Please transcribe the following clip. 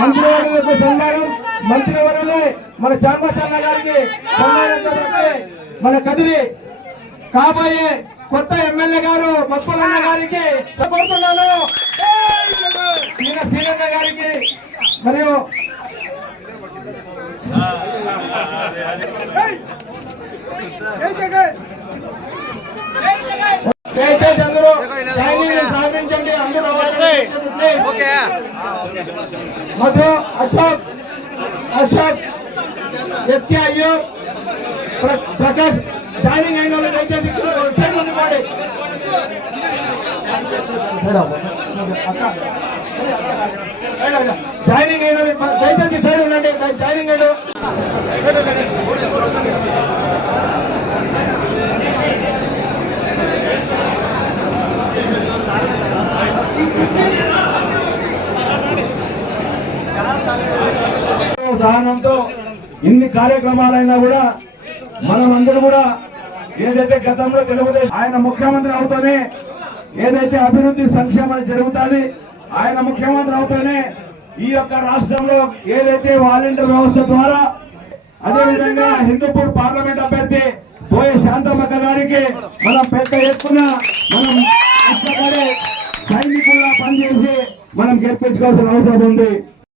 మంత్రివర్గం యొక్క సన్మానం మంత్రివర్యులు మన చామచన్న గారికి మన కదిరి కాబోయే కొత్త ఎమ్మెల్యే గారు మప్పలన్న గారికి సపోర్తున్నాను ఈయన సీనన్న గారికి మరియు దయచేసి అందరూ సాధించండి అందరూ మధు అశోక్ అశోక్ ఎస్కే అయ్యూర్ ప్రకాష్ జాయినింగ్ అయిన వాళ్ళు దయచేసి సైడ్ ఉండిపోండి. జాయినింగ్ అయిన వాళ్ళు దయచేసి సైడ్ ఉండండి జాయినింగ్ అయిన సహనంతో ఇన్ని కార్యక్రమాలైనా కూడా మనం అందరూ కూడా ఏదైతే గతంలో తెలుగుదేశం ఆయన ముఖ్యమంత్రి అవుతూనే ఏదైతే అభివృద్ధి సంక్షేమాలు జరుగుతుంది ఆయన ముఖ్యమంత్రి అవుతూనే ఈ యొక్క రాష్ట్రంలో ఏదైతే వాలంటీర్ వ్యవస్థ ద్వారా అదేవిధంగా హిందూపూర్ పార్లమెంట్ అభ్యర్థి పోయే శాంతమ్మక్క గారికి మనం పెద్ద ఎత్తున మనం కష్టపడే సైనికుల్లా పనిచేసి మనం గెలిపించుకోవాల్సిన అవసరం ఉంది.